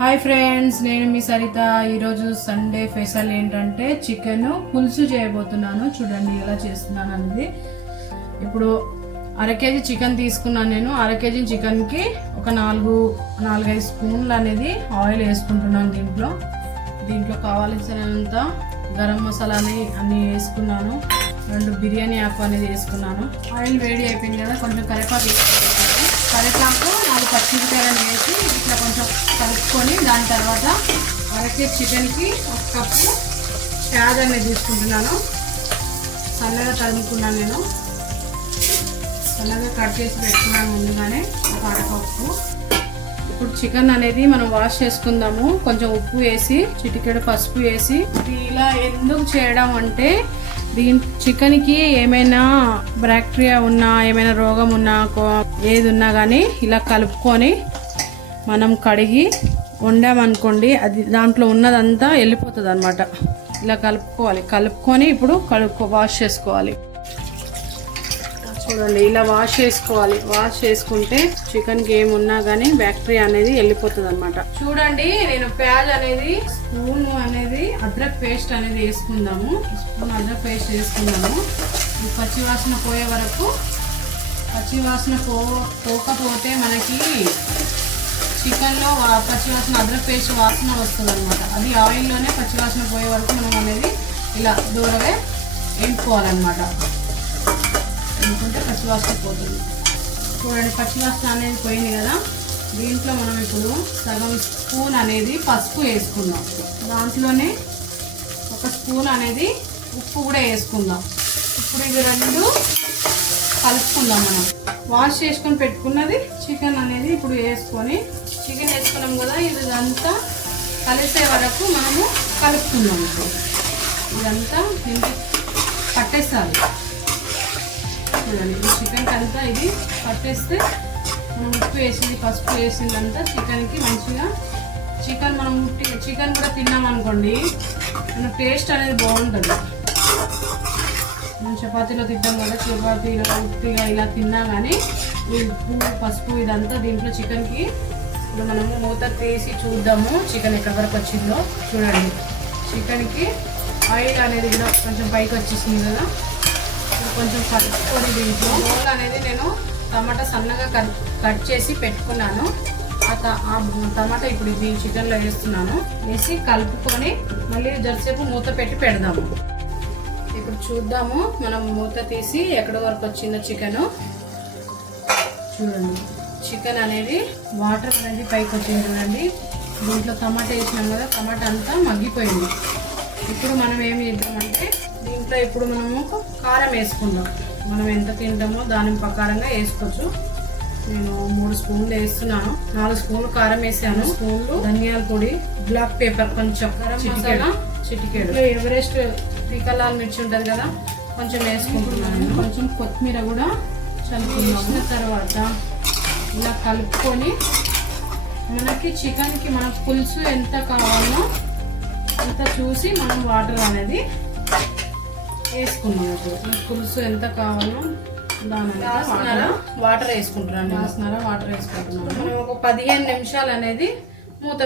Hi friends, నేను మీ సరిత. ఈరోజు Sunday special ఏంటంటే చికెన్ పులుసు చేయబోతున్నాను. చూడండి ఎలా చేస్తున్నాను అనేది. ఇప్పుడు అర కేజీ చికెన్ తీసుకున్నాను. నేను అర కేజీ చికెన్కి ఒక 4-5 స్పూన్లు అనేది ఆయిల్ వేసుకుంటున్నాను. దీంట్లో కావాల్సినంత గరం మసాలాని అన్నీ వేసుకున్నాను. 2 బిర్యానీ ఆకు అనేది వేసుకున్నాను. ఆయిల్ వేడి అయిపోయింది కదా, కొంచెం కరివేపాకు వేసుకుంటాను. కరివేపాకు 4 పచ్చిమిరపకాయలను వేసి ఇట్లా కొంచెం కలుపుకొని దాని తర్వాత అర కేజీ చికెన్కి 1 కప్పు ప్యాజ్ అనేది తీసుకుంటున్నాను. సన్నగా తరుముకున్నాను. నేను సన్నగా కట్ చేసి పెట్టుకున్నాను ముందుగానే ఒక అరకప్పు. ఇప్పుడు చికెన్ అనేది మనం వాష్ చేసుకుందాము. కొంచెం ఉప్పు వేసి, చిటికెడు పసుపు వేసి. ఇలా ఎందుకు చేయడం అంటే చికెన్కి ఏమైనా బ్యాక్టీరియా ఉన్నా, ఏమైనా రోగం ఉన్నా, ఏది ఉన్నా కానీ ఇలా కలుపుకొని మనం కడిగి వండామనుకోండి, అది దాంట్లో ఉన్నదంతా వెళ్ళిపోతుంది అన్నమాట. ఇలా కలుపుకొని ఇప్పుడు వాష్ చేసుకోవాలి. చూడండి, ఇలా వాష్ చేసుకోవాలి. వాష్ చేసుకుంటే చికెన్కి ఏమున్నా కానీ బ్యాక్టీరియా అనేది వెళ్ళిపోతుంది అనమాట. చూడండి, నేను ప్యాజ్ అనేది స్పూన్ అనేది అద్రక్ పేస్ట్ అనేది వేసుకుందాము. స్పూన్ అద్రక్ పేస్ట్ వేసుకుందాము. పచ్చివాసన పోయే వరకు. పచ్చివాసన పోకపోతే మనకి చికెన్లో పచ్చివాసన అద్రక్ పేస్ట్ వాసన వస్తుంది అనమాట. అది ఆయిల్లోనే పచ్చివాసన పోయే వరకు మనం అనేది ఇలా దూరగా ఎంపుకోవాలన్నమాట. ఎందుకంటే పచ్చివాసన పోతుంది. చూడండి, పచ్చివాసన అనేది పోయింది కదా. దీంట్లో మనం ఇప్పుడు సగం స్పూన్ అనేది పసుపు వేసుకుందాం. దాంట్లోనే 1 స్పూన్ అనేది ఉప్పు కూడా వేసుకుందాం. ఇప్పుడు ఇది 2 కలుపుకుందాం. మనం వాష్ చేసుకొని పెట్టుకున్నది చికెన్ అనేది ఇప్పుడు వేసుకొని, చికెన్ వేసుకున్నాం కదా, ఇదంతా కలిసే వరకు మనము కలుపుకుందాం. ఇప్పుడు ఇదంతా దీనికి పట్టేసాలి. చూడండి, ఈ చికెన్కి అంతా ఇది పట్టేస్తే మనం ఉప్పు వేసింది, పసుపు వేసిందంతా చికెన్కి మంచిగా. చికెన్ కూడా తిన్నామనుకోండి, మన టేస్ట్ అనేది బాగుంటుంది. మనం చపాతీలో తింటాం కదా, చపాతీలో ఉప్పిగా ఇలా తిన్నా కానీ ఈ ఉప్పు పసుపు ఇదంతా దీంట్లో చికెన్కి. ఇప్పుడు మనము మూత తీసి చూద్దాము చికెన్ ఎక్కడి వరకు వచ్చిందో. చూడండి, చికెన్కి ఆయిల్ అనేది కూడా కొంచెం పైకి వచ్చేసింది కదా. కొంచెం కలుపుకొని దీంట్లో రోల్ అనేది నేను టమాటా సన్నగా కట్ చేసి పెట్టుకున్నాను. ఆ టమాటా ఇప్పుడు ఈ చికెన్లో వేస్తున్నాను. వేసి కలుపుకొని మళ్ళీ జరసేపు మూత పెట్టి పెడదాము. ఇప్పుడు చూద్దాము, మనం మూత తీసి ఎక్కడి వరకు వచ్చిందో చికెన్. చూడండి, చికెన్ అనేది వాటర్ అనేది పైకి వచ్చింది. చూడండి, దీంట్లో టమాటా వేసినాం కదా, టమాటా అంతా మగ్గిపోయింది. ఇప్పుడు మనం ఏం చేద్దామంటే దీంట్లో ఇప్పుడు మనము కారం వేసుకుందాం. మనం ఎంత తింటామో దాని ప్రకారంగా వేసుకోవచ్చు. నేను 3 స్పూన్లు వేస్తున్నాను. 4 స్పూన్లు కారం వేసాను. స్పూన్లు ధనియాల పొడి, బ్లాక్ పేపర్ కొంచెం, గరం మసాలా చిటికెడు, ఎవరెస్ట్ శ్రీకాళాల మిర్చి ఉంటుంది కదా, కొంచెం వేసుకుంటున్నాను. కొంచెం కొత్తిమీర కూడా చల్లుకున్న తర్వాత ఇలా కలుపుకొని మనకి చికెన్కి మన పులుసు ఎంత కావాలో అంత చూసి మనం వాటర్ అనేది వేసుకున్నాం. పులుసు ఎంత కావాలో దాని వాటర్ వేసుకుంటున్నాను. వాటర్ వేసుకుంటున్నాము. మనం ఒక 15 నిమిషాలు అనేది మూత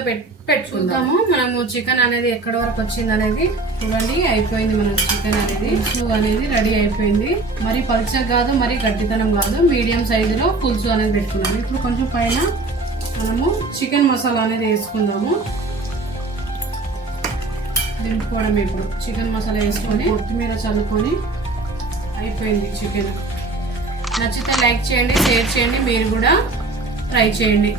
పెట్టుకుందాము. మనము చికెన్ అనేది ఎక్కడి వరకు వచ్చింది అనేది చూడండి. అయిపోయింది మన చికెన్ అనేది. పులుసు అనేది రెడీ అయిపోయింది. మరి పలుచగా కాదు, మరి గట్టితనం కాదు, మీడియం సైజులో పులుసు అనేది పెట్టుకున్నాము. ఇప్పుడు కొంచెం పైన మనము చికెన్ మసాలా అనేది వేసుకుందాము. దింపుకోవడం. ఇప్పుడు చికెన్ మసాలా వేసుకొని కొత్తిమీర చల్లుకొని అయిపోయింది చికెన్. నచ్చితే లైక్ చేయండి, షేర్ చేయండి, మీరు కూడా ట్రై చేయండి.